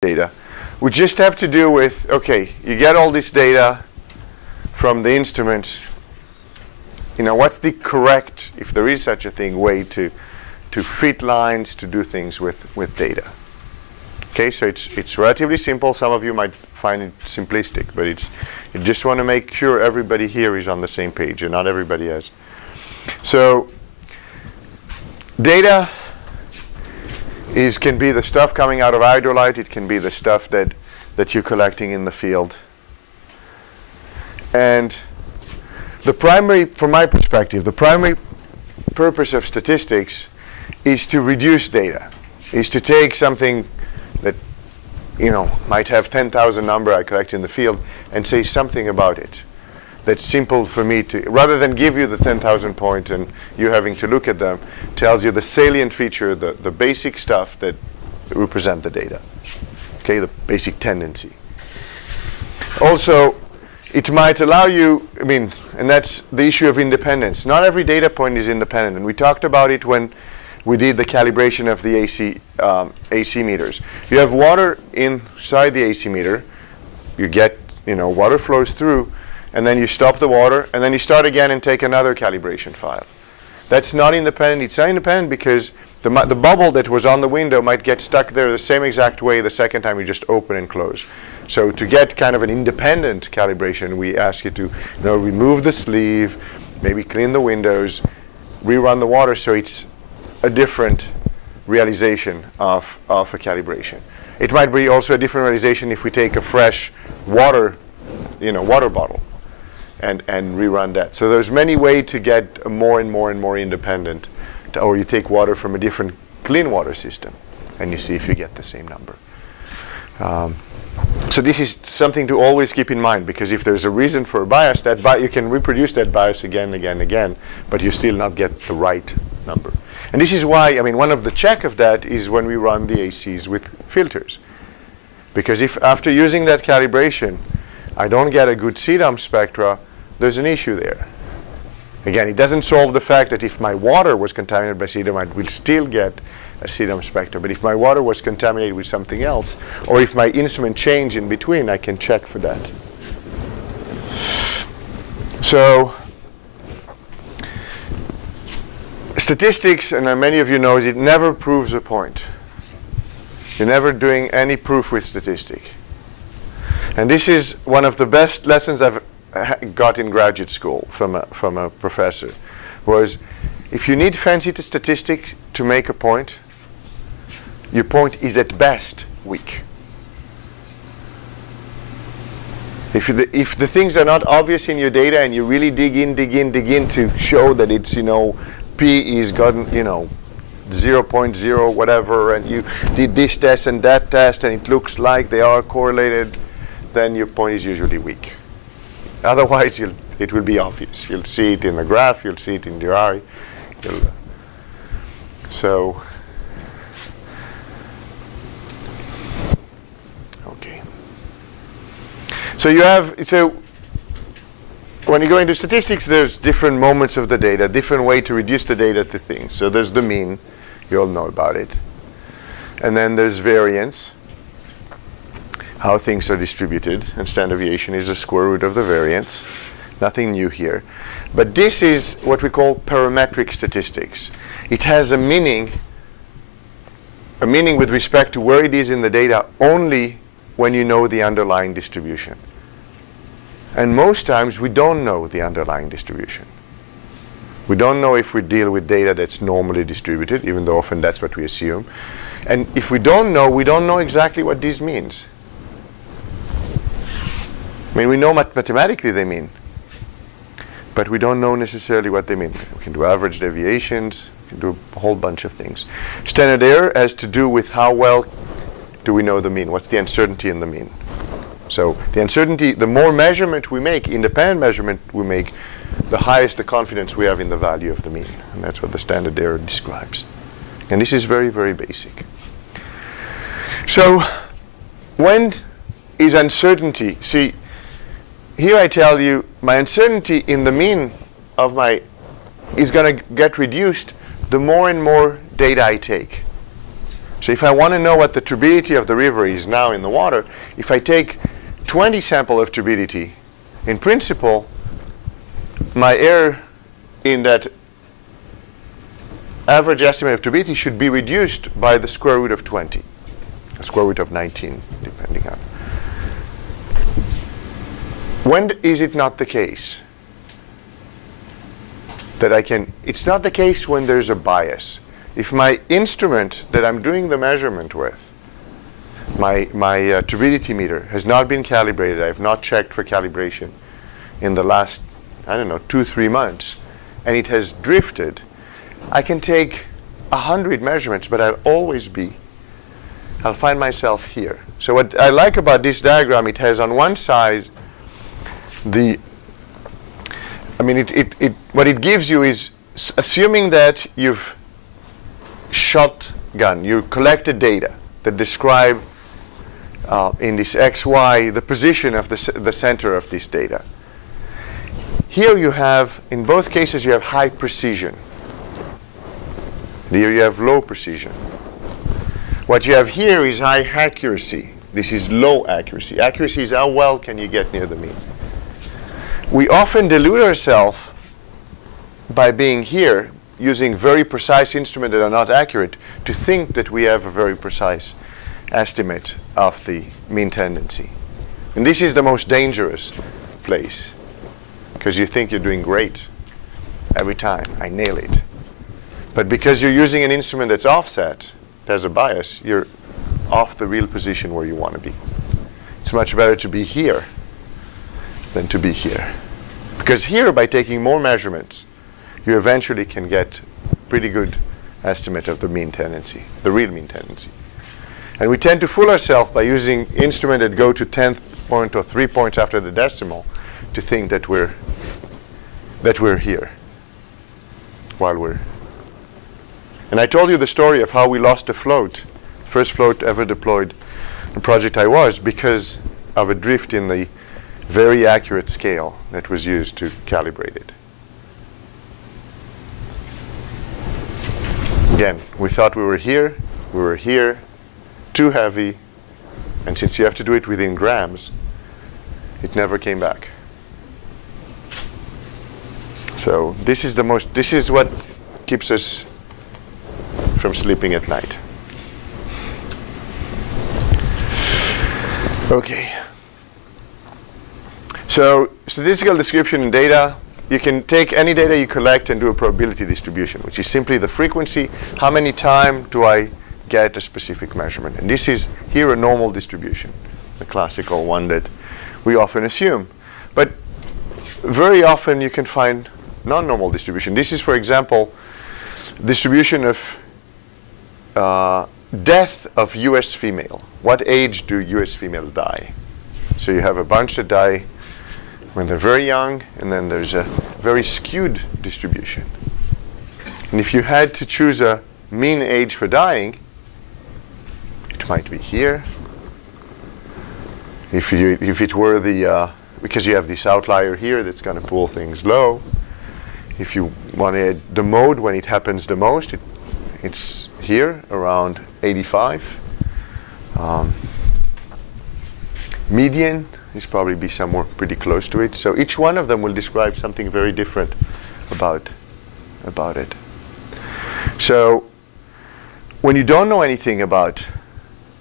data. We just have to do with, okay, you get all this data from the instruments. You know, what's the correct, if there is such a thing, way to fit lines, to do things with data? Okay, so it's relatively simple. Some of you might find it simplistic, but you just want to make sure everybody here is on the same page, and not everybody is. So data can be the stuff coming out of hydrolyte. It can be the stuff that you're collecting in the field. And the primary, from my perspective, the primary purpose of statistics is to reduce data, is to take something that, you know, might have 10,000 number I collect in the field and say something about it. That's simple for me to, rather than give you the 10,000 points and you having to look at them, tells you the salient feature, the basic stuff that represent the data. Okay, the basic tendency. Also, it might allow you, I mean, and that's the issue of independence. Not every data point is independent, and we talked about it when we did the calibration of the AC meters. You have water inside the AC meter. You get, you know, water flows through, and then you stop the water, and then you start again and take another calibration file. That's not independent. It's not independent because the bubble that was on the window might get stuck there the same exact way the second time you just open and close. So to get kind of an independent calibration, we ask you to, you know, remove the sleeve, maybe clean the windows, rerun the water so it's a different realization of a calibration. It might be also a different realization if we take a fresh water, you know, water bottle and rerun that. So there's many ways to get a more and more and more independent, or you take water from a different clean water system and you see if you get the same number. So this is something to always keep in mind, because if there's a reason for a bias, you can reproduce that bias again, again, again, but you still not get the right number. And this is why, I mean, one of the check of that is when we run the ACs with filters. Because if after using that calibration, I don't get a good CDOM spectra, there's an issue there. Again, it doesn't solve the fact that if my water was contaminated by CDOM, I will still get a CDOM spectra. But if my water was contaminated with something else, or if my instrument changed in between, I can check for that. So statistics, and many of you know, it never proves a point. You're never doing any proof with statistic. And this is one of the best lessons I've got in graduate school from a professor, was if you need fancy statistics to make a point, your point is at best weak. If the things are not obvious in your data and you really dig in to show that it's, you know, P is gotten, you know, 0.0 whatever, and you did this test and that test and it looks like they are correlated, then your point is usually weak. Otherwise, it will be obvious. You'll see it in the graph, you'll see it in your eye. So, okay. So you have, so when you go into statistics, there's different moments of the data, different way to reduce the data to things. So there's the mean, you all know about it. And then there's variance, how things are distributed, and standard deviation is the square root of the variance. Nothing new here. But this is what we call parametric statistics. It has a meaning with respect to where it is in the data only when you know the underlying distribution. And most times we don't know the underlying distribution. We don't know if we deal with data that's normally distributed, even though often that's what we assume. And if we don't know exactly what this means. I mean, we know mathematically they mean, but we don't know necessarily what they mean. We can do average deviations, we can do a whole bunch of things. Standard error has to do with how well do we know the mean, what's the uncertainty in the mean. So the uncertainty, the more measurement we make, independent measurement we make, the highest the confidence we have in the value of the mean. And that's what the standard error describes. And this is very, very basic. So when is uncertainty? See, here I tell you my uncertainty in the mean of my is going to get reduced the more and more data I take. So if I want to know what the turbidity of the river is now in the water, if I take 20 samples of turbidity, in principle, my error in that average estimate of turbidity should be reduced by the square root of 20, the square root of 19, depending on. When is it not the case that I can? It's not the case when there's a bias. If my instrument that I'm doing the measurement with, my turbidity meter, has not been calibrated, I have not checked for calibration in the last, I don't know, 2-3 months, and it has drifted, I can take 100 measurements, but I'll find myself here. So what I like about this diagram, it has on one side what it gives you is, assuming that you've you collected data that describe in this XY the position of the center of this data. Here you have, in both cases, you have high precision. Here you have low precision. What you have here is high accuracy. This is low accuracy. Accuracy is how well can you get near the mean. We often delude ourselves by being here, using very precise instruments that are not accurate, to think that we have a very precise estimate of the mean tendency. And this is the most dangerous place, because you think you're doing great every time. I nail it. But because you're using an instrument that's offset, has a bias, you're off the real position where you want to be. It's much better to be here than to be here. Because here, by taking more measurements, you eventually can get pretty good estimate of the mean tendency, the real mean tendency. And we tend to fool ourselves by using instruments that go to 10th point or 3 points after the decimal to think that we're here while we're. And I told you the story of how we lost a float, first float ever deployed, the project I was, because of a drift in the very accurate scale that was used to calibrate it. Again, we thought we were here, too heavy, and since you have to do it within grams, it never came back. So this is what keeps us from sleeping at night. Okay. So statistical description in data, you can take any data you collect and do a probability distribution, which is simply the frequency, how many times do I get a specific measurement. And this is here a normal distribution, the classical one that we often assume. But very often you can find non-normal distribution. This is, for example, distribution of death of US female. What age do US females die? So you have a bunch that die when they're very young, and then there's a very skewed distribution. And if you had to choose a mean age for dying, it might be here. If it were the, because you have this outlier here that's going to pull things low. If you wanted the mode when it happens the most, it's here around 85. Median is probably be somewhere pretty close to it. So each one of them will describe something very different about it. So when you don't know anything about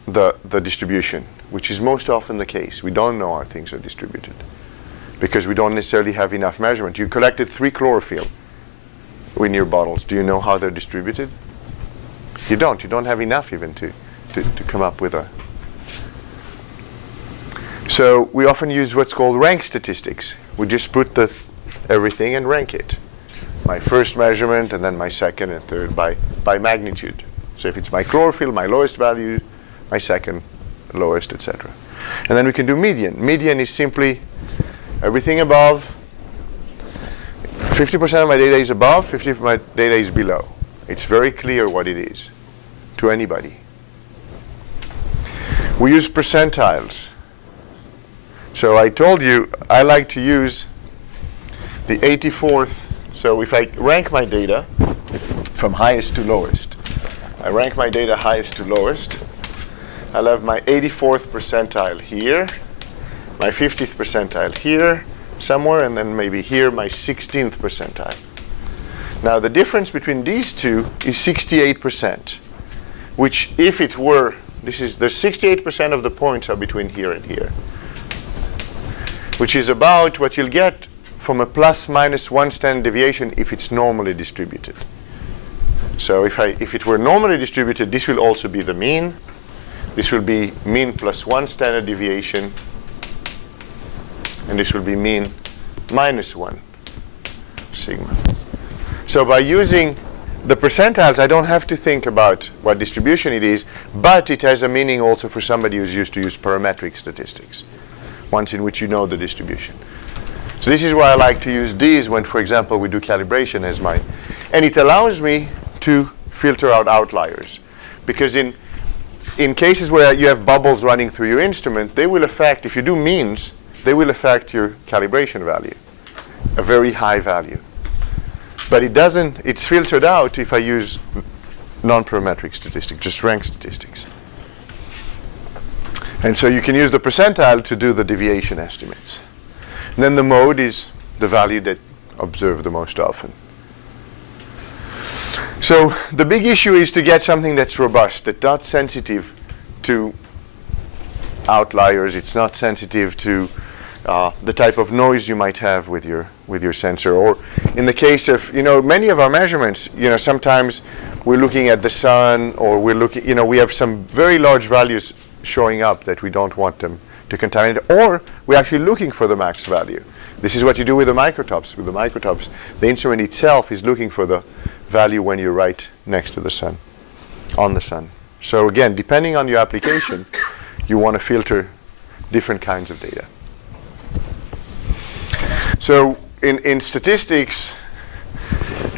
the distribution, which is most often the case, we don't know how things are distributed because we don't necessarily have enough measurement. You collected 3 chlorophyll in your bottles. Do you know how they're distributed? You don't. You don't have enough even to come up with a. So we often use what's called rank statistics. We just put everything and rank it. My first measurement and then my second and third by magnitude. So if it's my chlorophyll, my lowest value, my second lowest, etc. And then we can do median. Median is simply everything above. 50% of my data is above, 50% of my data is below. It's very clear what it is to anybody. We use percentiles. So I told you I like to use the 84th. So if I rank my data from highest to lowest, I rank my data highest to lowest. I'll have my 84th percentile here, my 50th percentile here somewhere, and then maybe here my 16th percentile. Now the difference between these two is 68%, which if it were, the 68% of the points are between here and here, which is about what you'll get from a plus minus 1 standard deviation if it's normally distributed. So if it were normally distributed, this will also be the mean. This will be mean plus 1 standard deviation, and this will be mean minus 1 sigma. So by using the percentiles, I don't have to think about what distribution it is, but it has a meaning also for somebody who's used to use parametric statistics, ones in which you know the distribution. So this is why I like to use these when, for example, we do calibration as mine. And it allows me to filter out outliers. Because in cases where you have bubbles running through your instrument, they will affect, if you do means, they will affect your calibration value, a very high value. But it doesn't, it's filtered out if I use non-parametric statistics, just rank statistics. And so you can use the percentile to do the deviation estimates. And then the mode is the value that observed the most often. So the big issue is to get something that's robust, that's not sensitive to outliers. It's not sensitive to the type of noise you might have with your sensor. Or in the case of, many of our measurements, sometimes we're looking at the sun, or we're looking, we have some very large values showing up that we don't want them to contaminate, or we're actually looking for the max value. This is what you do with the microtops. With the microtops, the instrument itself is looking for the value when you're right next to the sun, on the sun. So again, depending on your application, you want to filter different kinds of data. So in statistics,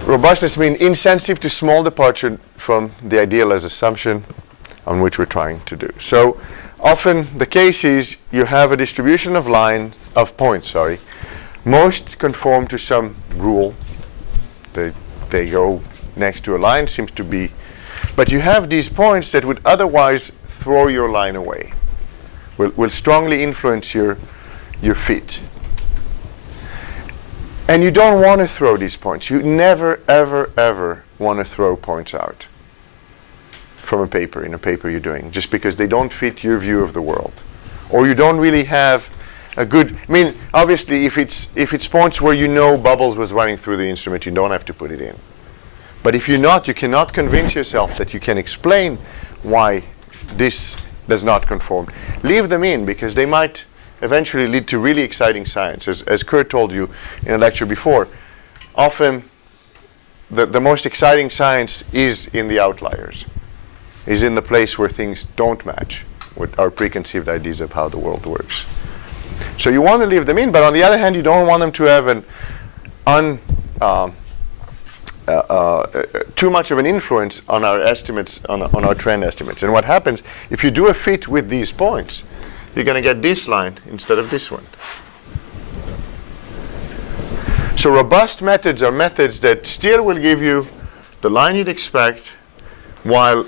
robustness means insensitive to small departure from the ideal as assumption on which we're trying to do. So often the case is you have a distribution of points. Most conform to some rule. They go next to a line, seems to be. But you have these points that would otherwise throw your line away, will strongly influence your fit. And you don't want to throw these points. You never, ever, ever want to throw points out from a paper, in a paper you're doing, just because they don't fit your view of the world. Or you don't really have a good, obviously if it's points where bubbles was running through the instrument, you don't have to put it in. But if you cannot convince yourself that you can explain why this does not conform, leave them in, because they might eventually lead to really exciting science. As Kurt told you in a lecture before, often the most exciting science is in the outliers, is in the place where things don't match with our preconceived ideas of how the world works. So you want to leave them in, but on the other hand, you don't want them to have too much of an influence on our estimates, on our trend estimates. And what happens, if you do a fit with these points, you're going to get this line instead of this one. So robust methods are methods that still will give you the line you'd expect while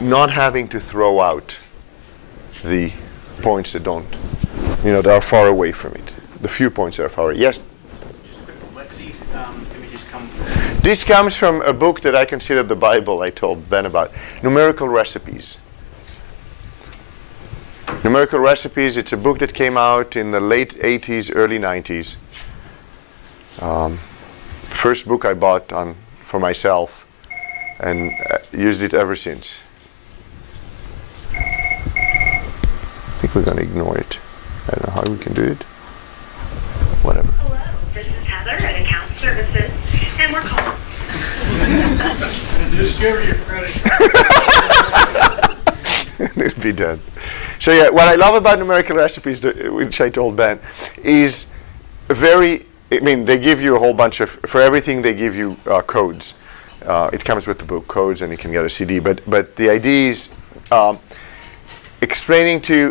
not having to throw out the points that don't, that are far away from it. The few points that are far away. Yes? Where do these images come from? This comes from a book that I consider the Bible I told Ben about, Numerical Recipes. Numerical Recipes, it's a book that came out in the late 80s, early 90s. First book I bought for myself, and used it ever since. I think we're going to ignore it. I don't know how we can do it. Whatever. Hello, this is Heather at Account Services, and we're calling. Just give her your credit. It'll be done. So yeah, what I love about Numerical Recipes, which I told Ben, is they give you a whole bunch of, for everything they give you codes. It comes with the book, codes, and you can get a CD. But the idea is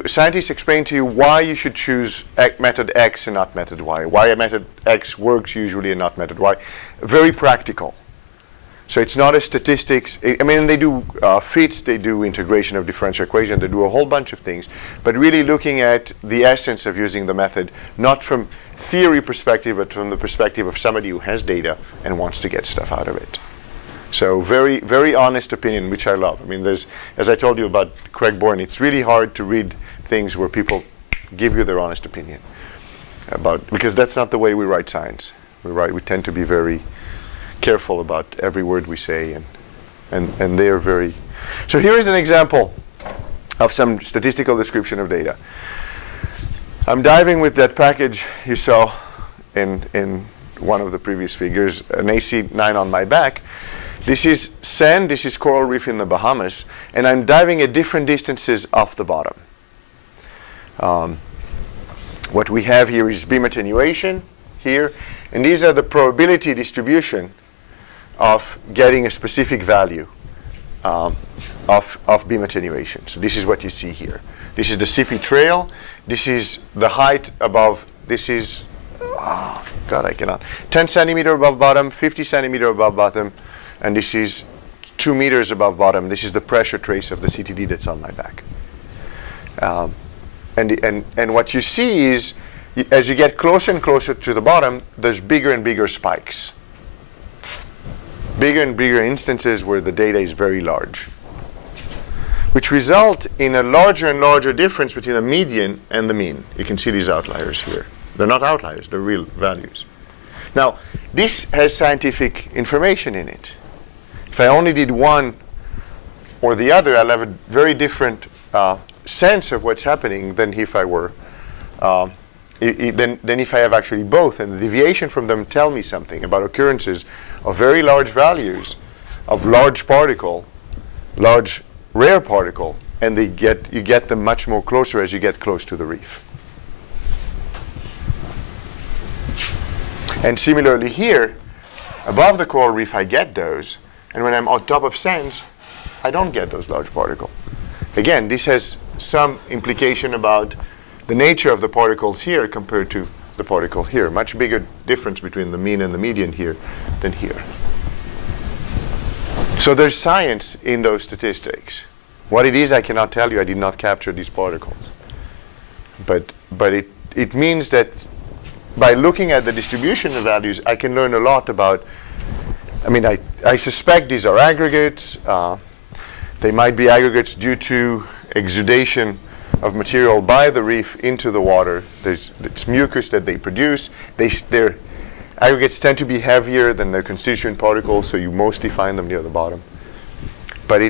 scientists explain to you why you should choose method X and not method Y. Why a method X works usually and not method Y. Very practical. So it's not a statistics. I mean, they do fits, they do integration of differential equation, they do a whole bunch of things, but really looking at the essence of using the method, not from theory perspective, but from the perspective of somebody who has data and wants to get stuff out of it. So very, very honest opinion, which I love. I mean, there's, as I told you about Craig Bourne, it's really hard to read things where people give you their honest opinion about, because that's not the way we write science. We tend to be very careful about every word we say, and they are very. So here is an example of some statistical description of data. I'm diving with that package you saw in one of the previous figures, an AC9 on my back. This is sand, this is coral reef in the Bahamas, and I'm diving at different distances off the bottom. What we have here is beam attenuation here, and these are the probability distribution of getting a specific value of beam attenuation. So this is what you see here. This is the CP trail. This is the height above. This is, oh, God, I cannot. 10 centimeter above bottom, 50 centimeter above bottom, and this is 2 meters above bottom. This is the pressure trace of the CTD that's on my back. And what you see is, as you get closer and closer to the bottom, there's bigger and bigger spikes. Bigger and bigger instances where the data is very large, which result in a larger and larger difference between the median and the mean. You can see these outliers here. They're not outliers, they're real values. Now, this has scientific information in it. If I only did one or the other, I'll have a very different sense of what's happening than if I were, than if I have actually both. And the deviation from them tell me something about occurrences of very large values of large particle, large rare particle, and you get them much more closer as you get close to the reef. And similarly here, above the coral reef I get those, and when I'm on top of sands, I don't get those large particles. Again, this has some implication about the nature of the particles here compared to the particle here. Much bigger difference between the mean and the median here than here. So there's science in those statistics. What it is, I cannot tell you. I did not capture these particles. But it means that by looking at the distribution of values, I can learn a lot about, I mean, I suspect these are aggregates. They might be aggregates due to exudation of material by the reef into the water. It's mucus that they produce. Their aggregates tend to be heavier than their constituent particles, so you mostly find them near the bottom. But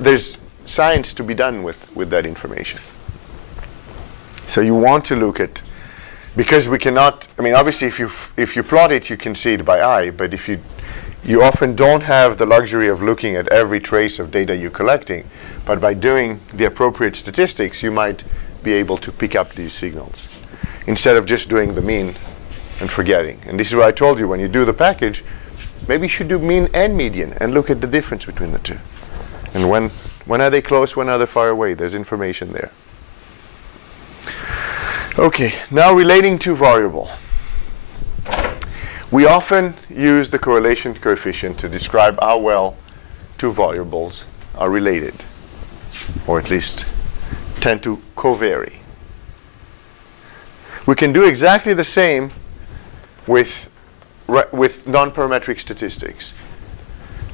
there's science to be done with that information. So you want to look at, because we cannot, I mean, obviously if you plot it, you can see it by eye, but if you often don't have the luxury of looking at every trace of data you're collecting, but by doing the appropriate statistics, you might be able to pick up these signals instead of just doing the mean and forgetting. And this is what I told you, when you do the package, maybe you should do mean and median and look at the difference between the two. And when are they close, when are they far away? There's information there. Okay, now relating to variable. We often use the correlation coefficient to describe how well two variables are related, or at least tend to covary. We can do exactly the same with non-parametric statistics.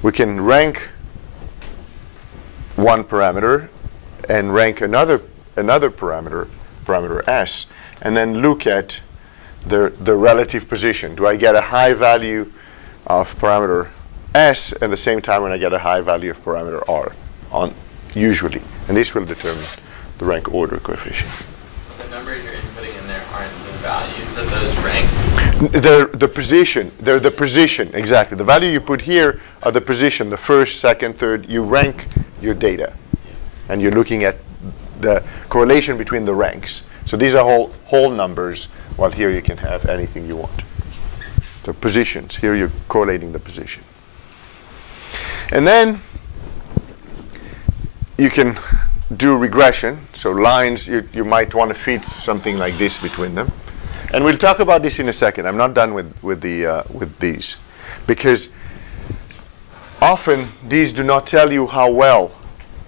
We can rank one parameter and rank another parameter S, and then look at the relative position. Do I get a high value of parameter S at the same time when I get a high value of parameter R, usually? And this will determine the rank order coefficient. The numbers you're inputting in there aren't the values of those ranks? They're the position. They're the position, exactly. The value you put here are the position, the first, second, third. You rank your data. And you're looking at the correlation between the ranks. So these are whole numbers, while here you can have anything you want. So positions, here you're correlating the position. And then you can do regression. So lines, you might want to fit something like this between them. And we'll talk about this in a second. I'm not done with these. Because often these do not tell you how well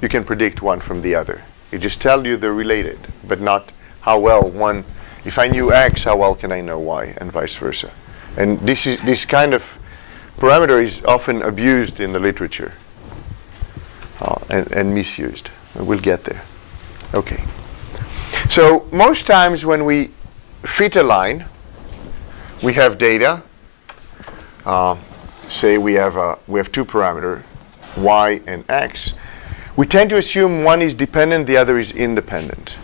you can predict one from the other. It just tells you they're related, but not how well one. If I knew X, how well can I know Y, and vice versa. And this kind of parameter is often abused in the literature and misused. We'll get there. Okay. So most times when we fit a line, we have data. Say we have two parameters, Y and X. We tend to assume one is dependent, the other is independent.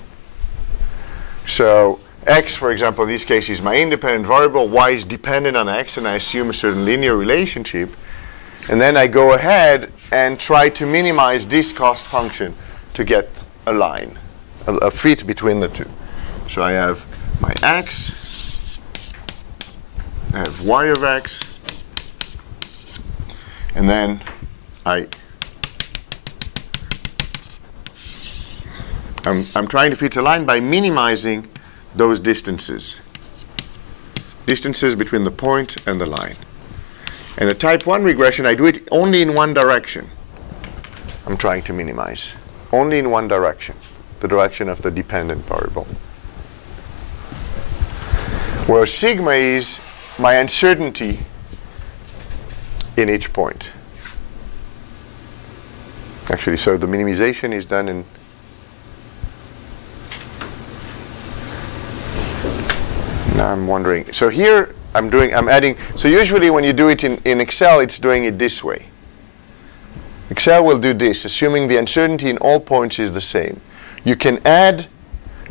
So X, for example, in this case is my independent variable, Y is dependent on X, and I assume a certain linear relationship. And then I go ahead and try to minimize this cost function to get a line, a fit between the two. So I have my X, I have Y of X, and then I'm trying to fit a line by minimizing those distances between the point and the line. And a type 1 regression, I do it only in one direction. I'm trying to minimize. Only in one direction, the direction of the dependent variable. Where sigma is my uncertainty in each point. Actually, so the minimization is done in now I'm wondering. So here I'm adding. So usually when you do it in Excel, it's doing it this way. Excel will do this, assuming the uncertainty in all points is the same. You can add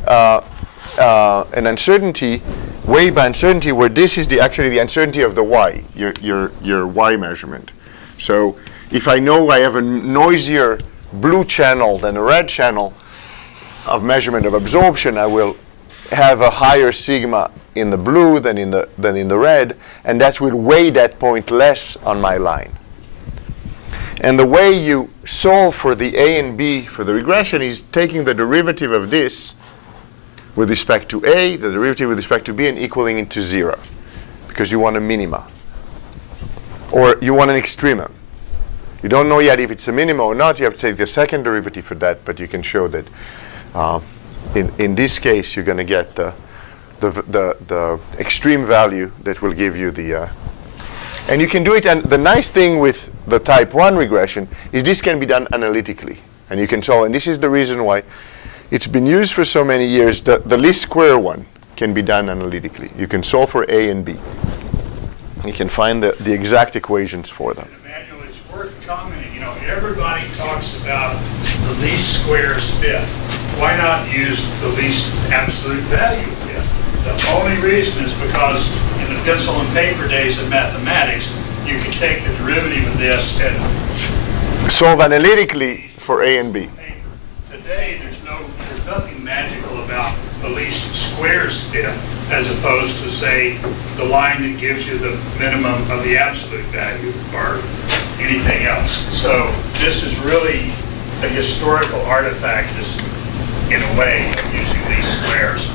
an uncertainty, weight by uncertainty, where this is actually the uncertainty of the Y, your Y measurement. So if I know I have a noisier blue channel than a red channel of measurement of absorption, I will have a higher sigma in the blue than in the red, and that will weigh that point less on my line. And the way you solve for the A and B for the regression is taking the derivative of this with respect to A, the derivative with respect to B, and equaling it to 0, because you want a minima. Or you want an extremum. You don't know yet if it's a minima or not. You have to take the second derivative for that, but you can show that in this case you're going to get the extreme value that will give you the and you can do it. And the nice thing with the type 1 regression is this can be done analytically, and you can solve. And this is the reason why it's been used for so many years. The least square one can be done analytically. You can solve for A and B. You can find the exact equations for them. Emmanuel, it's worth commenting. You know, everybody talks about the least squares fit. Why not use the least absolute value fit? The only reason is because in the pencil and paper days of mathematics, you can take the derivative of this and solve analytically for A and B. Today, there's nothing magical about the least squares fit, as opposed to, say, the line that gives you the minimum of the absolute value or anything else. So this is really a historical artifact, in a way, of using these squares.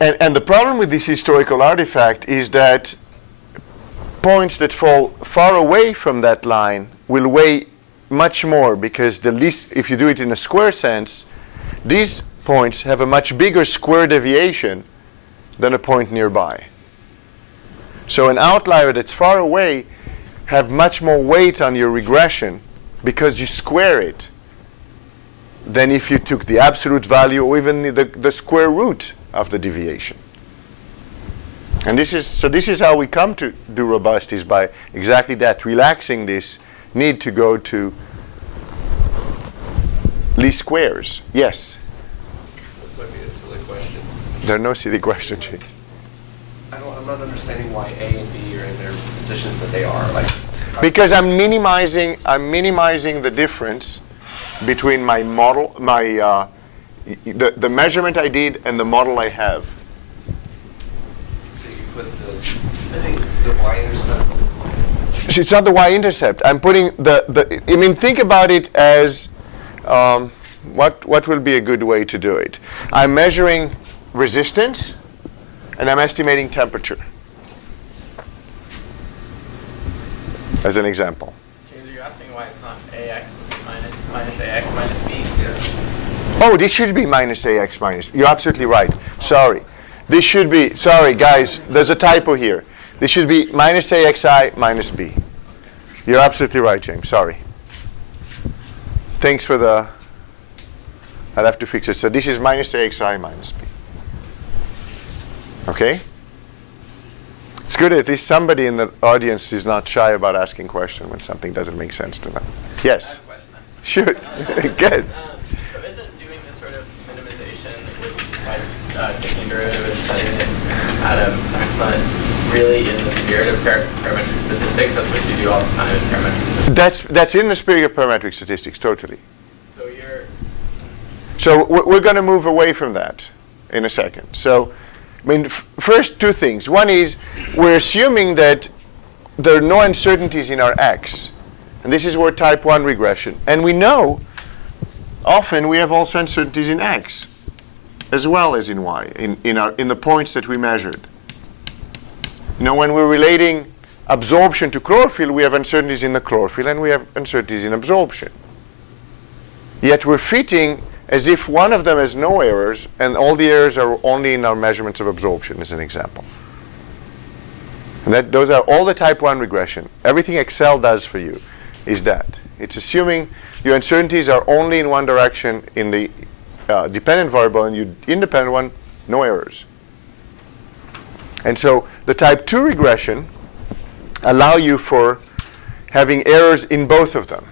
And the problem with this historical artifact is that points that fall far away from that line will weigh much more, because if you do it in a square sense, these points have a much bigger square deviation than a point nearby. So an outlier that's far away have much more weight on your regression because you square it than if you took the absolute value or even the square root of the deviation. And this is how we come to do robust, is by exactly that, relaxing this need to go to least squares. Yes? This might be a silly question. There are no silly questions, James. I'm not understanding why A and B are in their positions that they are. Because I'm minimizing the difference between my model, the measurement I did and the model I have. So you put the y-intercept? It's not the y-intercept. I'm putting I mean, think about it as what will be a good way to do it. I'm measuring resistance and I'm estimating temperature as an example. James, are you asking AX would be minus AX minus B. Oh, this should be minus AX minus. You're absolutely right. Sorry. This should be, sorry guys, there's a typo here. This should be minus AXI minus B. You're absolutely right, James. Sorry. Thanks for the, I'll have to fix it. So this is minus AXI minus B. Okay? It's good at least somebody in the audience is not shy about asking questions when something doesn't make sense to them. Yes? I have a question. Sure. Good. So isn't doing this sort of minimization with like taking derivatives, setting it at a maxima really in the spirit of parametric statistics? That's what you do all the time in parametric statistics. That's in the spirit of parametric statistics, totally. So you're... So we're going to move away from that in a second. So, I mean, first two things. One is we're assuming that there are no uncertainties in our X. And this is where type 1 regression. And we know often we have also uncertainties in X as well as in Y, in the points that we measured. You know, when we're relating absorption to chlorophyll, we have uncertainties in the chlorophyll and we have uncertainties in absorption. Yet we're fitting as if one of them has no errors and all the errors are only in our measurements of absorption, as an example. And those are all the type 1 regression. Everything Excel does for you is that. It's assuming your uncertainties are only in one direction in the dependent variable and your independent one, no errors. And so the type 2 regression allow you for having errors in both of them.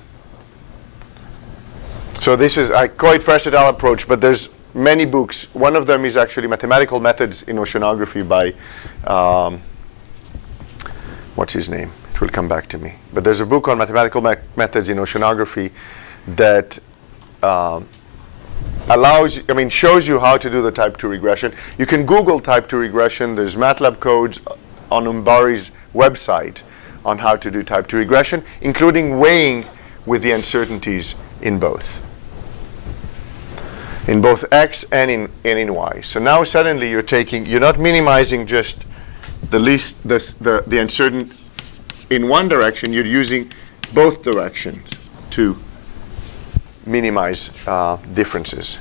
So this is, I call it versatile approach, but there's many books. One of them is actually Mathematical Methods in Oceanography by, what's his name? It will come back to me. But there's a book on mathematical methods in oceanography that shows you how to do the type 2 regression. You can Google type 2 regression. There's MATLAB codes on Umbari's website on how to do type 2 regression, including weighing with the uncertainties in both. In both X and in Y. So now suddenly you're not minimizing just the uncertain in one direction, you're using both directions to minimize differences.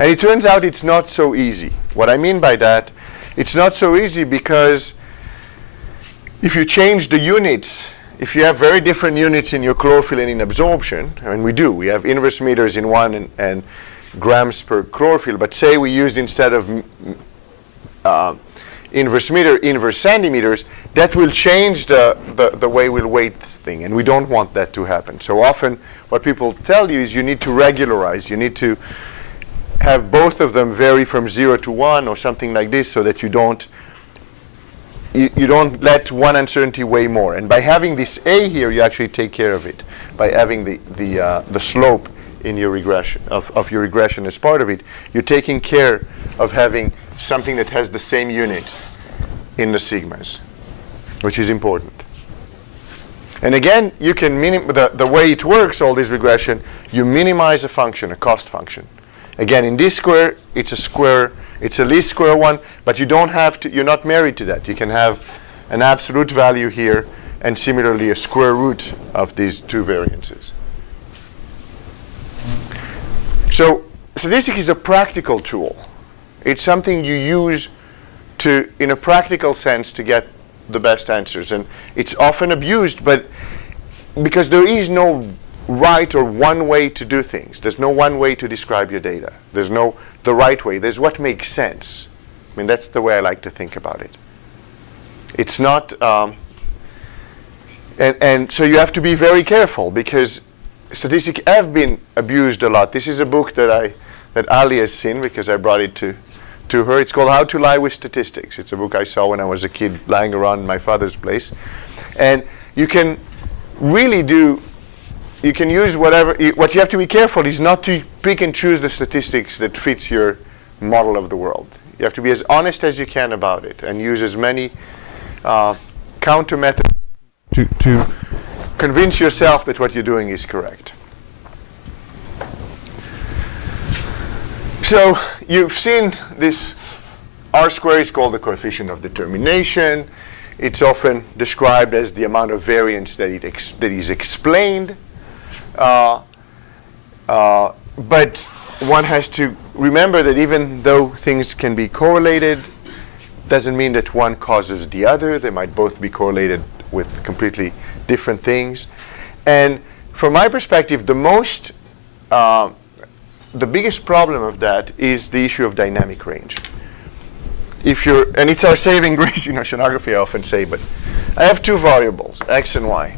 And it turns out it's not so easy. What I mean by that, it's not so easy because if you change the units, if you have very different units in your chlorophyll and in absorption, and we do, we have inverse meters in one and grams per chlorophyll, but say we used instead of inverse meter, inverse centimeters, that will change the way we'll weight this thing, and we don't want that to happen. So often what people tell you is you need to regularize, you need to have both of them vary from 0 to 1 or something like this so that you don't let one uncertainty weigh more. And by having this A here, you actually take care of it. By having the slope in your regression, of your regression as part of it, you're taking care of having something that has the same unit in the sigmas, which is important. And again, you can the way it works, all this regression, you minimize a function, a cost function. Again, in this square, it's a square, it's a least square one, but you don't have to, you're not married to that. You can have an absolute value here and similarly a square root of these two variances. So statistics is a practical tool. It's something you use to, in a practical sense, to get the best answers. And it's often abused, but because there is no right or one way to do things. There's no one way to describe your data. There's no the right way. There's what makes sense. I mean, that's the way I like to think about it. It's not, and so you have to be very careful because statistics have been abused a lot. This is a book that Ali has seen because I brought it to her. It's called How to Lie with Statistics. It's a book I saw when I was a kid lying around my father's place. And you can really do, you can use whatever, what you have to be careful is not to pick and choose the statistics that fits your model of the world. You have to be as honest as you can about it and use as many counter methods to convince yourself that what you're doing is correct. So you've seen this R squared is called the coefficient of determination. It's often described as the amount of variance that is explained. But one has to remember that even though things can be correlated, doesn't mean that one causes the other. They might both be correlated with completely different things. And from my perspective, the biggest problem of that is the issue of dynamic range. And it's our saving grace in oceanography, I often say, but I have two variables, x and y.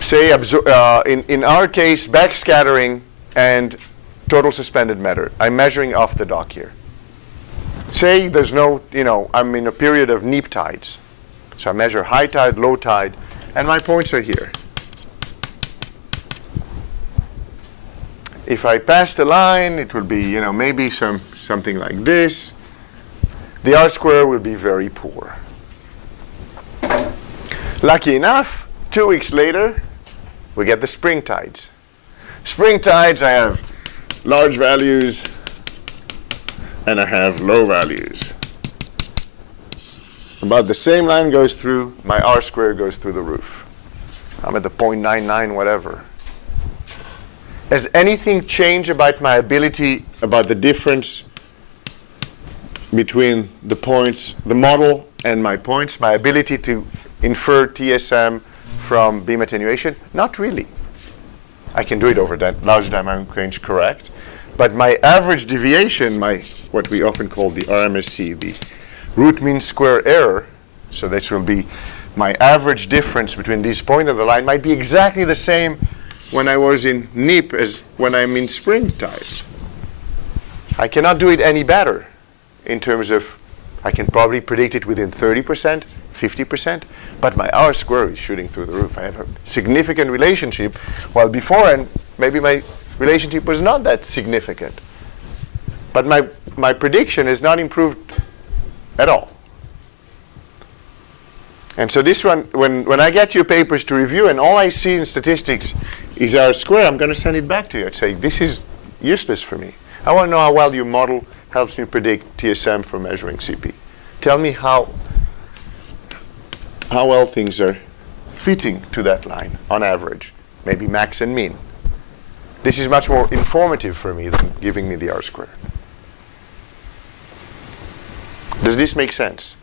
Say, in our case, backscattering and total suspended matter. I'm measuring off the dock here. Say there's no, I'm in a period of neap tides. So I measure high tide, low tide, and my points are here. If I pass the line, it will be, maybe something like this. The R-square will be very poor. Lucky enough, 2 weeks later, we get the spring tides. Spring tides, I have large values, and I have low values. About the same line goes through, my R-square goes through the roof. I'm at the 0.99 whatever. Has anything changed about my ability, about the difference between the points, the model and my points, my ability to infer TSM from beam attenuation? Not really. I can do it over that large dynamic range, correct. But my average deviation, what we often call the RMSE, the root mean square error, so this will be my average difference between these points of the line, might be exactly the same when I was in neap as when I'm in spring tides. I cannot do it any better in terms of, I can probably predict it within 30%, 50%, but my R-square is shooting through the roof. I have a significant relationship, while before, and maybe my relationship was not that significant. But my prediction is not improved at all. And so this one, when I get your papers to review and all I see in statistics is R-square, I'm going to send it back to you and say, this is useless for me. I want to know how well your model helps me predict TSM for measuring CP. Tell me how well things are fitting to that line on average, maybe max and mean. This is much more informative for me than giving me the R-square. Does this make sense?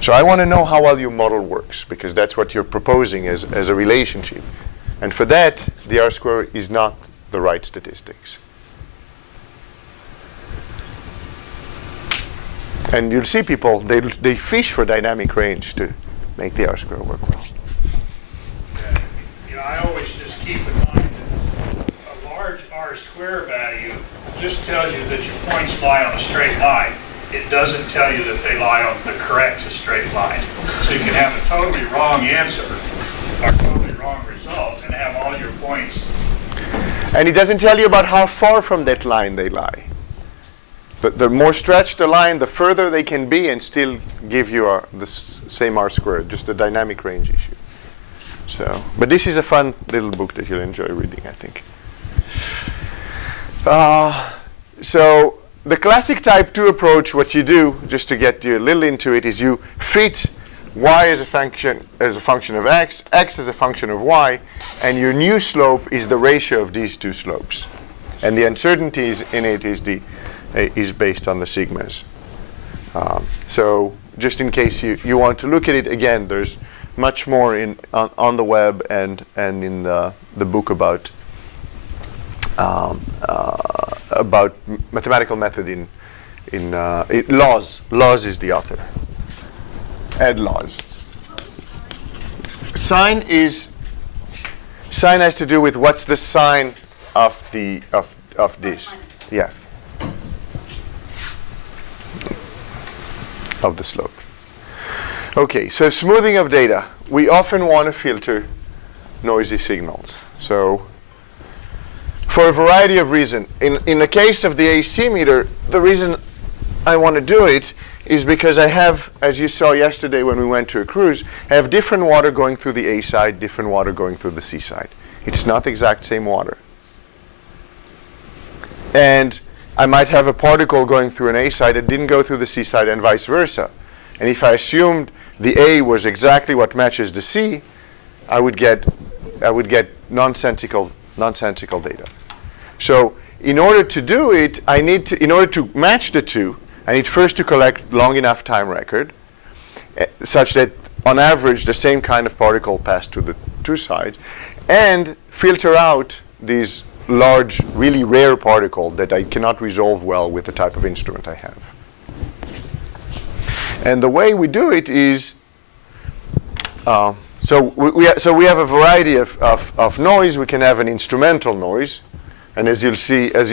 So I want to know how well your model works, because that's what you're proposing as a relationship. And for that, the R-square is not the right statistics. And you'll see people, they fish for dynamic range to make the R-square work well. I always just keep in mind that a large R-square value just tells you that your points lie on a straight line. It doesn't tell you that they lie on the correct straight line. So you can have a totally wrong answer or totally wrong result and have all your points. And it doesn't tell you about how far from that line they lie. The more stretched the line, the further they can be and still give you the same R-squared, just a dynamic range issue. So, but this is a fun little book that you'll enjoy reading, I think. So the classic type 2 approach, what you do, just to get you a little into it, is you fit y as a function of x, x as a function of y, and your new slope is the ratio of these two slopes. And the uncertainties in it is based on the sigmas. So just in case you want to look at it again, there's much more on the web and in the book about mathematical method in Laws. Laws is the author. Ed Laws. Sign has to do with what's the sign of this. Yeah. Of the slope. Okay, so smoothing of data. We often want to filter noisy signals. So for a variety of reasons. In the case of the AC meter, the reason I want to do it is because I have, as you saw yesterday when we went to a cruise, I have different water going through the A side, different water going through the C side. It's not the exact same water. And I might have a particle going through an A side that didn't go through the C side and vice versa. And if I assumed the A was exactly what matches the C, I would get get nonsensical data. So in order to do it, in order to match the two, I need first to collect long enough time record such that on average the same kind of particle passed to the two sides, and filter out these large, really rare particle that I cannot resolve well with the type of instrument I have. And the way we do it is, so we have a variety of noise. We can have an instrumental noise, and as you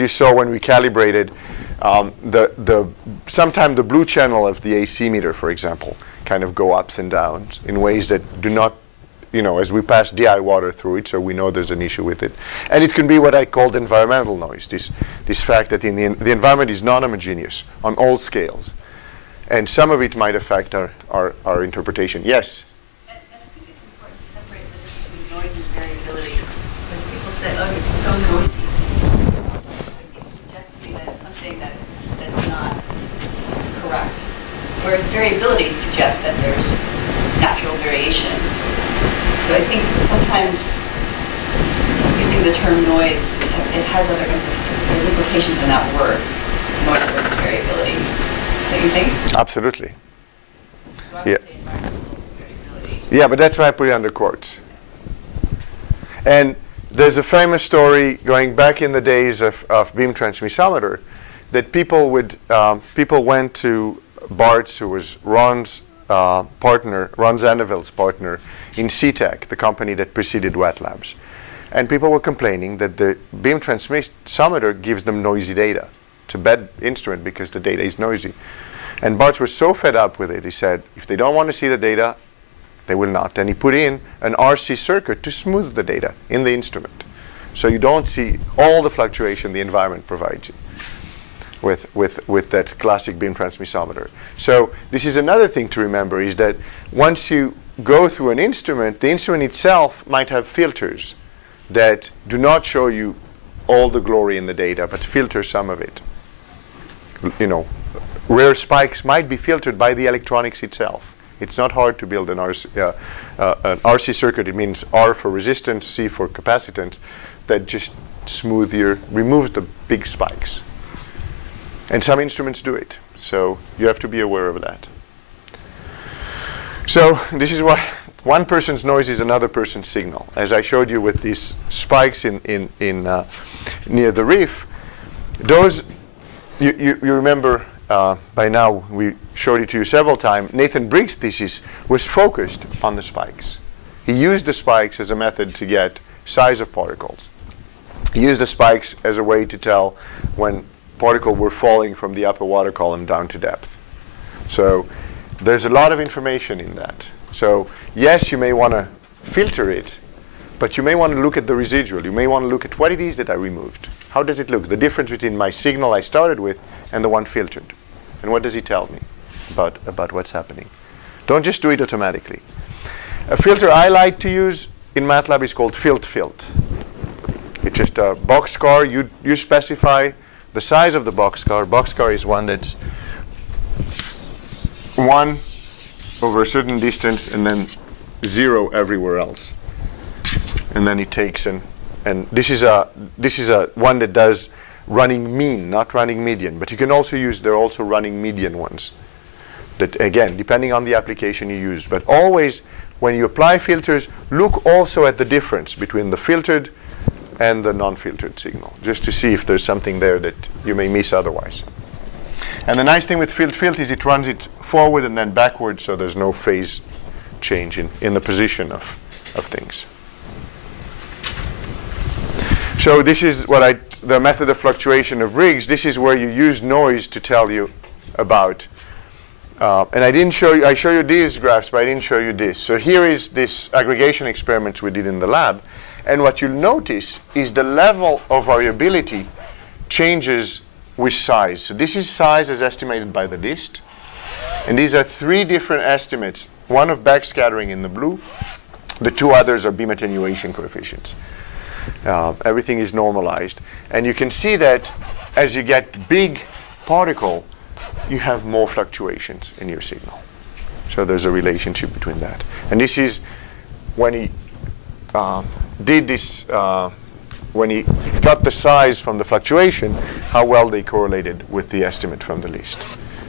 saw when we calibrated, sometimes the blue channel of the AC meter, for example, kind of go ups and downs in ways that do not, as we pass DI water through it, so we know there's an issue with it. And it can be what I called environmental noise, this fact that the environment is non-homogeneous on all scales. And some of it might affect our interpretation. Yes? And I think it's important to separate the difference between noise and variability. Because people say, oh, it's so noisy. It suggests to me that it's something that's not correct. Whereas variability suggests that there's natural variations. So I think sometimes using the term noise, it has there's implications in that word, noise versus variability. Don't you think? Absolutely. So I would Yeah. say environmental variability. Yeah, but that's why I put it under quotes. And there's a famous story going back in the days of beam transmissometer that people went to Bart's, who was Ron's partner, Ron Zandeville's partner in CTEC, the company that preceded Wet Labs. And people were complaining that the beam transmissometer gives them noisy data. It's a bad instrument because the data is noisy. And Bart's was so fed up with it, he said, if they don't want to see the data, they will not. And he put in an RC circuit to smooth the data in the instrument. So you don't see all the fluctuation the environment provides you with that classic beam transmissometer. So this is another thing to remember, is that once you go through an instrument, the instrument itself might have filters that do not show you all the glory in the data, but filter some of it. Rare spikes might be filtered by the electronics itself. It's not hard to build an RC circuit. It means R for resistance, C for capacitance, that just removes the big spikes. And some instruments do it. So you have to be aware of that. So this is why one person's noise is another person's signal. As I showed you with these spikes near the reef, those, you remember by now, we showed it to you several times, Nathan Briggs' thesis was focused on the spikes. He used the spikes as a method to get size of particles. He used the spikes as a way to tell when particles were falling from the upper water column down to depth. So there's a lot of information in that. So yes, you may want to filter it, but you may want to look at the residual. You may want to look at what it is that I removed. How does it look? The difference between my signal I started with and the one filtered. And what does it tell me about what's happening? Don't just do it automatically. A filter I like to use in MATLAB is called filt. It's just a boxcar. You specify the size of the boxcar. Boxcar is one that's 1 over a certain distance and then 0 everywhere else. And then it takes and this is a one that does running mean, not running median. But you can also use, there are also running median ones. That again, depending on the application you use. But always when you apply filters, look also at the difference between the filtered and the non-filtered signal, just to see if there's something there that you may miss otherwise. And the nice thing with filt is it runs it forward and then backward, so there's no phase change in the position of things. So this is the method of fluctuation of Briggs. This is where you use noise to tell you about. And I didn't show you, I show you these graphs, but I didn't show you this. So here is this aggregation experiments we did in the lab. And what you'll notice is the level of variability changes with size. So this is size as estimated by the dist. And these are 3 different estimates. One of backscattering in the blue. The 2 others are beam attenuation coefficients. Everything is normalized. And you can see that as you get big particle, you have more fluctuations in your signal. So there's a relationship between that. And this is when he did this, when he got the size from the fluctuation, how well they correlated with the estimate from the least.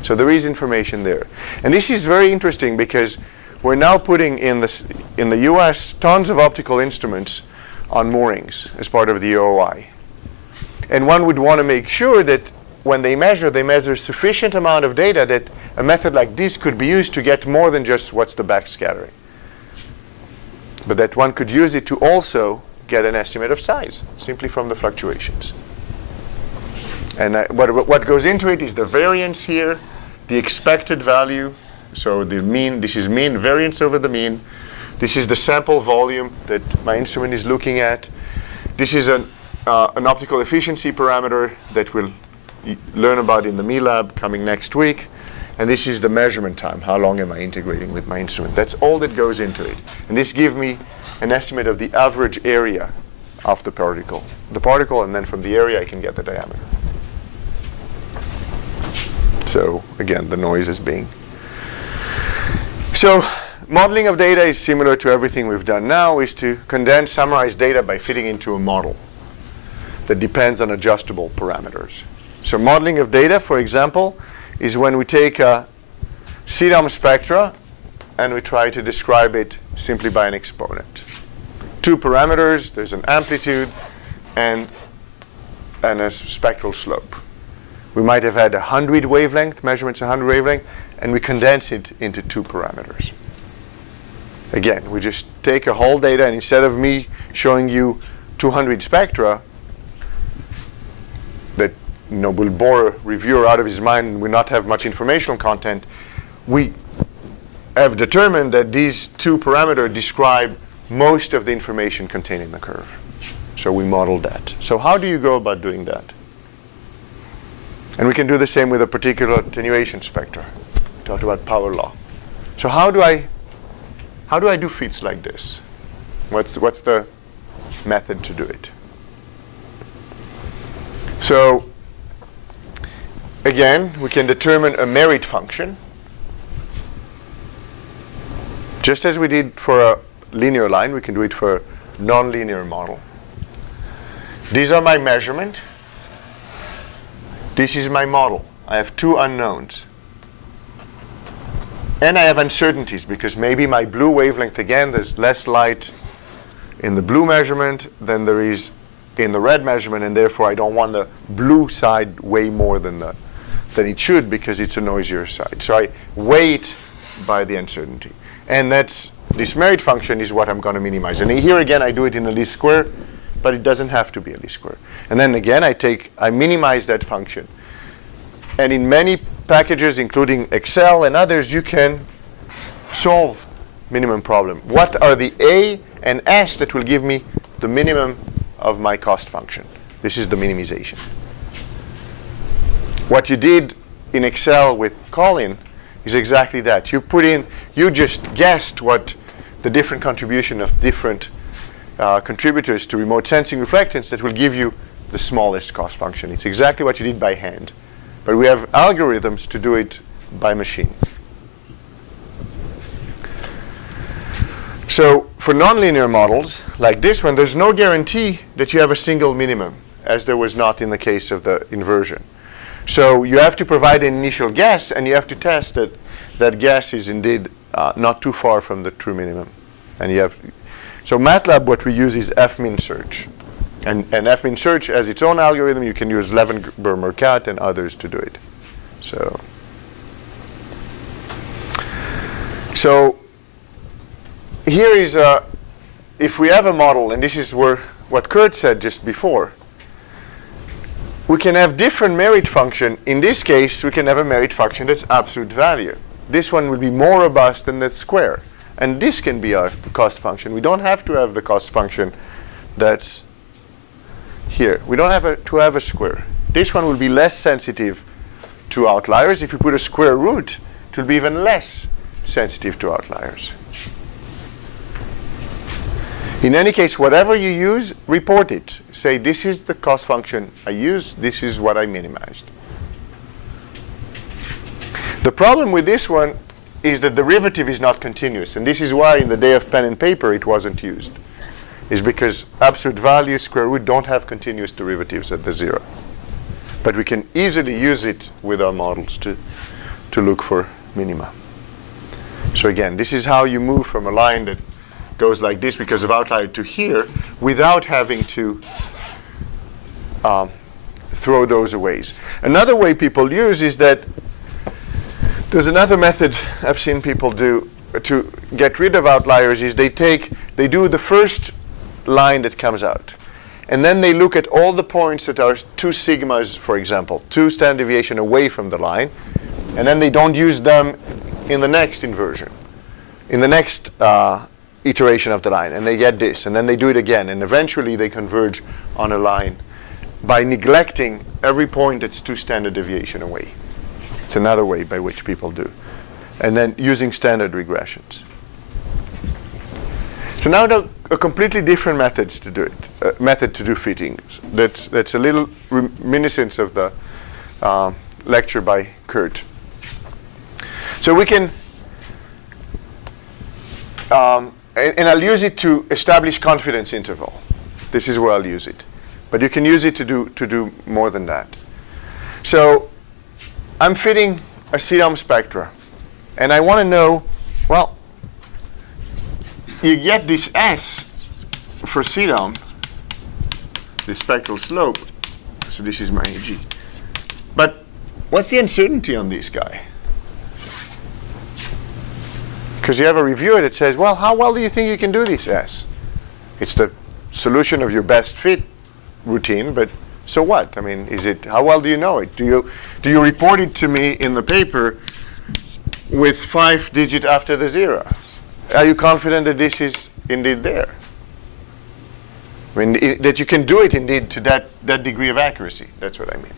So there is information there. And this is very interesting because we're now putting in the US tons of optical instruments on moorings as part of the OOI. And one would want to make sure that when they measure sufficient amount of data that a method like this could be used to get more than just what's the backscattering. But that one could use it to also get an estimate of size, simply from the fluctuations. And what goes into it is the variance here, the expected value. So the mean, this is mean, variance over the mean. This is the sample volume that my instrument is looking at. This is an optical efficiency parameter that we'll learn about in the Me Lab coming next week. And this is the measurement time. How long am I integrating with my instrument? That's all that goes into it. And this gives me an estimate of the average area of the particle. And then from the area I can get the diameter. So again, the noise is being. So modeling of data is similar to everything we've done now, is to condense, summarize data by fitting into a model that depends on adjustable parameters. So modeling of data, for example, is when we take a CDOM spectra and we try to describe it simply by an exponent. Two parameters, there's an amplitude and a spectral slope. We might have had 100 wavelength, measurements 100 wavelength, and we condense it into two parameters. Again, we just take a whole data, and instead of me showing you 200 spectra that will bore a reviewer out of his mind and will not have much informational content, we have determined that these two parameters describe most of the information contained in the curve. So we model that. So how do you go about doing that? And we can do the same with a particular attenuation spectra. We talked about power law. So how do I do fits like this? What's the method to do it? So again, we can determine a merit function, just as we did for a linear line. We can do it for a nonlinear model. These are my measurement. This is my model. I have two unknowns. And I have uncertainties, because maybe my blue wavelength, again, there's less light in the blue measurement than there is in the red measurement, and therefore I don't want the blue side way more than it should, because it's a noisier side. So I weight by the uncertainty. And this merit function is what I'm going to minimize. And here again, I do it in a least square, but it doesn't have to be a least square. And then again, I minimize that function. And in many packages, including Excel and others, you can solve minimum problem. What are the A and S that will give me the minimum of my cost function? This is the minimization. What you did in Excel with Colin is exactly that. You just guessed what the different contribution of different contributors to remote sensing reflectance that will give you the smallest cost function. It's exactly what you did by hand. But we have algorithms to do it by machine. So for nonlinear models like this one, there's no guarantee that you have a single minimum, as there was not in the case of the inversion. So you have to provide an initial guess, and you have to test that that guess is indeed not too far from the true minimum. And so MATLAB, what we use is fmin search. And fmin search has its own algorithm. You can use Levenberg-Mercat and others to do it. So here is if we have a model, and this is what Kurt said just before, we can have different merit function. In this case, we can have a merit function that's absolute value. This one will be more robust than that square. And this can be our cost function. We don't have to have the cost function that's here. We don't have to have a square. This one will be less sensitive to outliers. If you put a square root, it will be even less sensitive to outliers. In any case, whatever you use, report it. Say, this is the cost function I used. This is what I minimized. The problem with this one is the derivative is not continuous. And this is why in the day of pen and paper it wasn't used. is because absolute values, square root, don't have continuous derivatives at the 0. But we can easily use it with our models to look for minima. So again, this is how you move from a line that goes like this because of outlier to here without having to throw those away. Another way people use is that there's another method I've seen people do to get rid of outliers is they do the first line that comes out. And then they look at all the points that are 2 sigmas, for example, 2 standard deviation away from the line. And then they don't use them in the next inversion, in the next iteration of the line. And they get this. And then they do it again. And eventually they converge on a line by neglecting every point that's 2 standard deviation away. It's another way by which people do. And then using standard regressions. So now there are completely different methods to do it. Method to do fittings. That's a little reminiscence of the lecture by Kurt. So we can, and I'll use it to establish confidence interval. This is where I'll use it. But you can use it to do more than that. So I'm fitting a CDOM spectra. And I want to know, well, you get this S for CDOM, the spectral slope. So this is my AG. But what's the uncertainty on this guy? Because you have a reviewer that says, well, how well do you think you can do this S? It's the solution of your best fit routine, but so what? I mean, how well do you know it? Do you report it to me in the paper with 5 digits after the 0? Are you confident that this is indeed there? I mean, that you can do it indeed to that degree of accuracy. That's what I mean.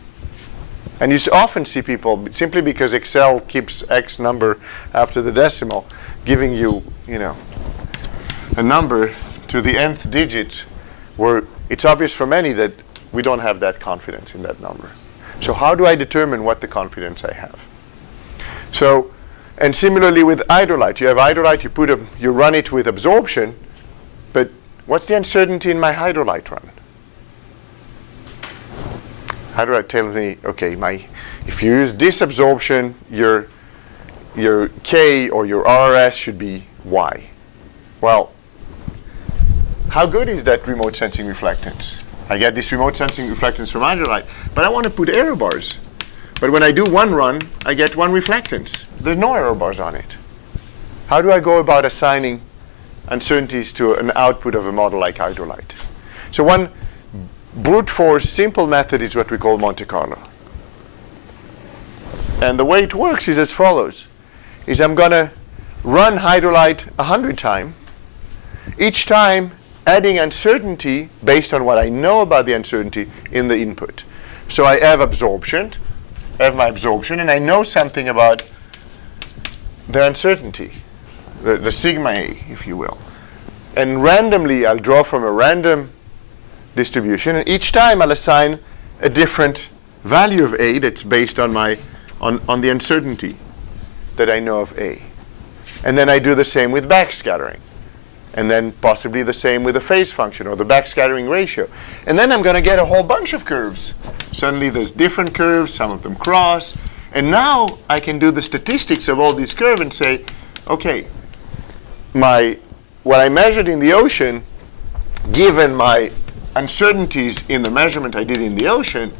And you often see people, simply because Excel keeps X number after the decimal, giving you, a number to the nth digit where it's obvious for many that we don't have that confidence in that number. So how do I determine what the confidence I have? So, and similarly with hydrolyte, you have hydrolyte, you run it with absorption, but what's the uncertainty in my hydrolyte run? Hydrolyte tells me, okay, if you use this absorption, your K or your RRS should be Y. Well, how good is that remote sensing reflectance? I get this remote sensing reflectance from hydrolyte, but I want to put error bars. But when I do one run, I get one reflectance. There's no error bars on it. How do I go about assigning uncertainties to an output of a model like hydrolyte? So one brute force simple method is what we call Monte Carlo. And the way it works is as follows. I'm going to run hydrolyte 100 times. Each time adding uncertainty based on what I know about the uncertainty in the input. So I have absorption, and I know something about the uncertainty, the sigma A, if you will. And randomly, I'll draw from a random distribution, and each time I'll assign a different value of A that's based on on the uncertainty that I know of A. And then I do the same with backscattering. And then possibly the same with the phase function or the backscattering ratio. And then I'm going to get a whole bunch of curves. Suddenly there's different curves, some of them cross. And now I can do the statistics of all these curves and say, okay, what I measured in the ocean, given my uncertainties in the measurement I did in the ocean,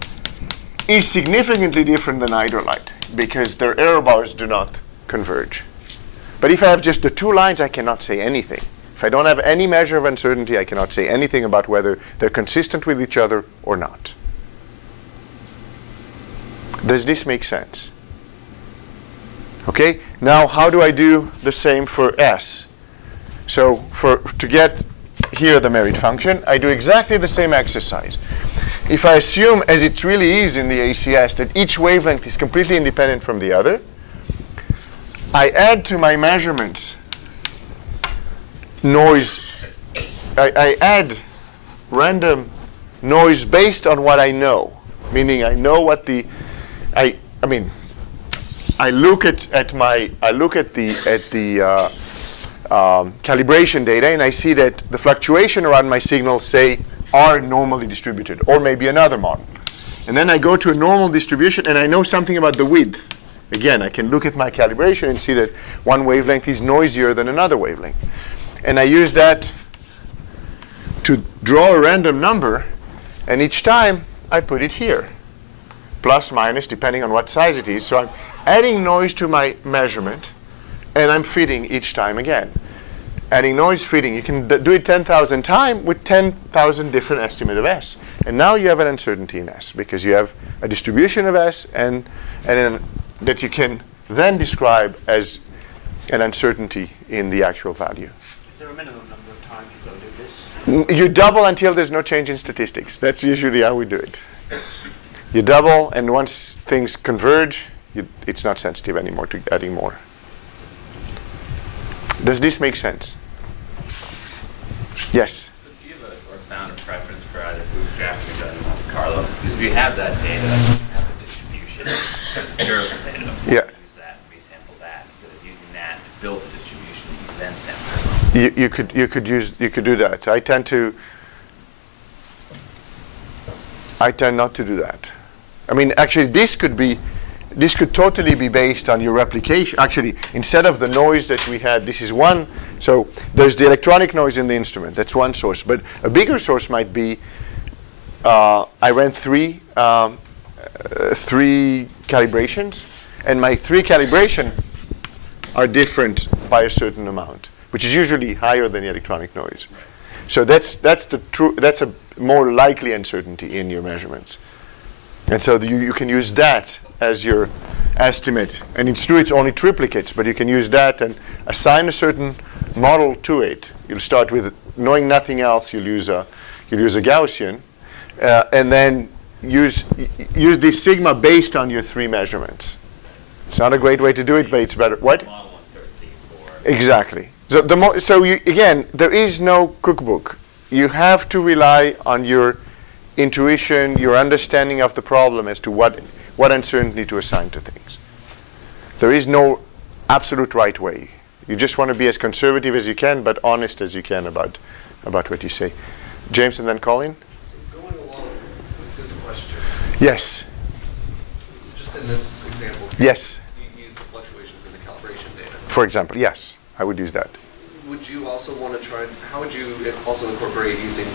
is significantly different than hydrolyte because their error bars do not converge. But if I have just the 2 lines, I cannot say anything. If I don't have any measure of uncertainty, I cannot say anything about whether they're consistent with each other or not. Does this make sense? Okay, now how do I do the same for S? So to get here the merit function, I do exactly the same exercise. If I assume, as it really is in the ACS, that each wavelength is completely independent from the other, I add to my measurements noise. I add random noise based on what I know, meaning I know what I look at the calibration data, and I see that the fluctuation around my signals, say, are normally distributed, or maybe another model. And then I go to a normal distribution, and I know something about the width. Again, I can look at my calibration and see that one wavelength is noisier than another wavelength. And I use that to draw a random number, and each time I put it here, plus, minus, depending on what size it is. So I'm adding noise to my measurement, and I'm fitting each time again. Adding noise, fitting. You can do it 10,000 times with 10,000 different estimates of S. And now you have an uncertainty in S, because you have a distribution of S that you can then describe as an uncertainty in the actual value. Is there a minimum number of times you've got to do this? You double until there's no change in statistics. That's usually how we do it. You double, and once things converge, it's not sensitive anymore to adding more. Does this make sense? Yes? So do you have or found a preference for either bootstrapping or Monte Carlo? Because if you have that data, you have the distribution, empirical data, Yeah. use that and resample that instead of using that to build the distribution, use them sample. You could do that. I tend not to do that. I mean, actually, this could totally be based on your replication. Actually, instead of the noise that we had, this is one. So there's the electronic noise in the instrument. That's one source. But a bigger source might be, I ran three calibrations, and my three calibration are different by a certain amount, which is usually higher than the electronic noise. So that's a more likely uncertainty in your measurements. And so you can use that as your estimate. And it's true, it's only triplicates, but you can use that and assign a certain model to it. You'll start with knowing nothing else. You'll use a Gaussian, and then use this sigma based on your three measurements. It's not a great way to do it, but it's better. What? Model uncertainty for Exactly. So again, there is no cookbook. You have to rely on your intuition, your understanding of the problem as to what uncertainty to assign to things. There is no absolute right way. You just want to be as conservative as you can, but honest as you can about what you say. James and then Colin? So going along with this question. Yes. Just in this example. Yes. You use the fluctuations in the calibration data. For example, yes, I would use that. Would you also want to try, how would you also incorporate using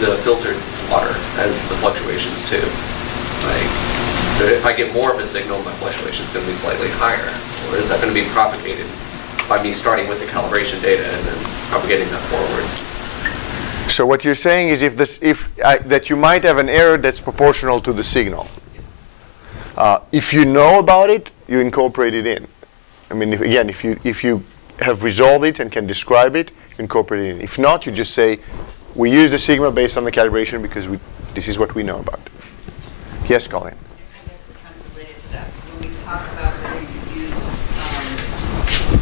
the filtered water as the fluctuations too? Like, if I get more of a signal, my fluctuation is going to be slightly higher. Or is that going to be propagated by me starting with the calibration data and then propagating that forward? So what you're saying is that you might have an error that's proportional to the signal. If you know about it, you incorporate it in. I mean, if you have resolved it and can describe it, you incorporate it in. If not, you just say, we use the sigma based on the calibration because this is what we know about. Yes, Colin? I guess it's kind of related to that. When we talk about whether you use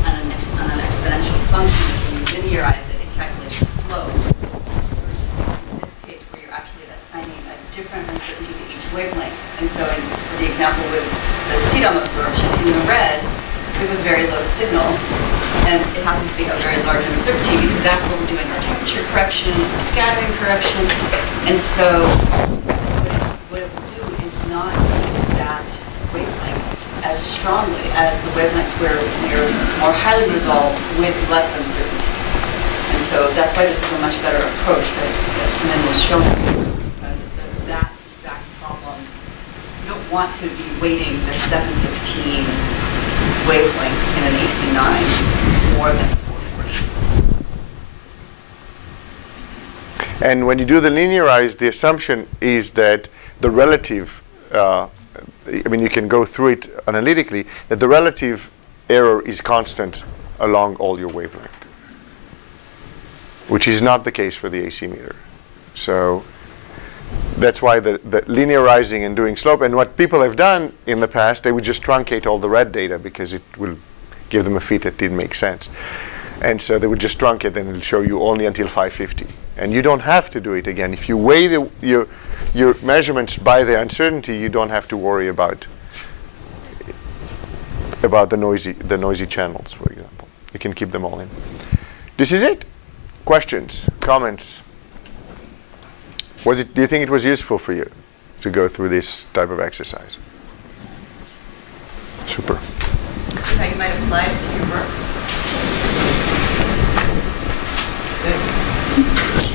on an exponential function, when you linearize it, it calculates the slope. Versus in this case, where you're actually assigning a different uncertainty to each wavelength. And so, for the example with the CDOM absorption, in the red, we have a very low signal, and it happens to be a very large uncertainty because that's where we're doing our temperature correction, our scattering correction, and so what it will do is not use that wavelength as strongly as the wavelengths where we're more highly resolved with less uncertainty. And so that's why this is a much better approach that Min was showing, because that exact problem, you don't want to be weighting the 715 wavelength in an AC9 more than 440. And when you do the linearized, the assumption is that the relative, I mean, you can go through it analytically, that the relative error is constant along all your wavelength, which is not the case for the AC meter. So that's why the linearizing and doing slope, and what people have done in the past, they would just truncate all the red data because it will give them a fit that didn't make sense. And so they would just truncate and it'll show you only until 550. And you don't have to do it again. If you weigh your measurements by the uncertainty, you don't have to worry about the noisy channels, for example. You can keep them all in. This is it. Questions, comments? Do you think it was useful for you to go through this type of exercise? Super. See how you might apply it to your work. Good.